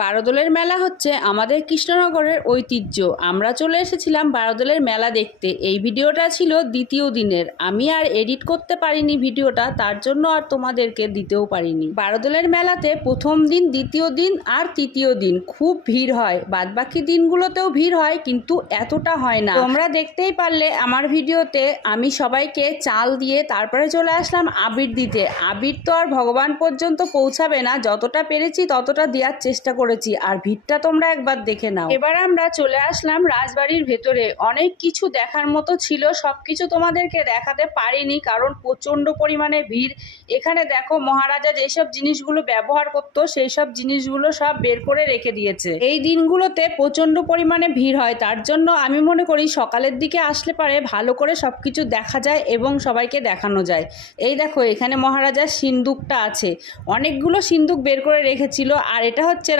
বারোদোলের মেলা হচ্ছে আমাদের কৃষ্ণনগরের ঐতিহ্য। আমরা চলে এসেছিলাম বারোদোলের মেলা দেখতে। এই ভিডিওটা ছিল দ্বিতীয় দিনের, আমি আর এডিট করতে পারিনি ভিডিওটা, তার জন্য আর তোমাদেরকে দিতেও পারিনি। বারোদোলের মেলাতে প্রথম দিন, দ্বিতীয় দিন আর তৃতীয় দিন খুব ভিড় হয়, বাদবাকি দিনগুলোতেও ভিড় হয় কিন্তু এতটা হয় না। তোমরা দেখতেই পারলে আমার ভিডিওতে আমি সবাইকে চাল দিয়ে তারপরে চলে আসলাম আবির দিতে। আবির তো আর ভগবান পর্যন্ত পৌঁছাবে না, যতটা পেরেছি ততটা দেওয়ার চেষ্টা করেছি, আর ভিড়টা তোমরা একবার দেখে নাও। এবার আমরা চলে আসলাম রাজবাড়ির ভেতরে। অনেক কিছু দেখার মতো ছিল, সবকিছু তোমাদেরকে দেখাতে পারিনি কারণ প্রচন্ড পরিমাণে ভিড়। এখানে দেখো মহারাজা যেসব জিনিসগুলো ব্যবহার করতো সেই সব জিনিসগুলো সব বের করে রেখে দিয়েছে। এই দিনগুলোতে প্রচন্ড পরিমাণে ভিড় হয়, তার জন্য আমি মনে করি সকালের দিকে আসলে পারে ভালো করে সবকিছু দেখা যায় এবং সবাইকে দেখানো যায়। এই দেখো এখানে মহারাজার সিন্দুকটা আছে, অনেকগুলো সিন্দুক বের করে রেখেছিল, আর এটা হচ্ছে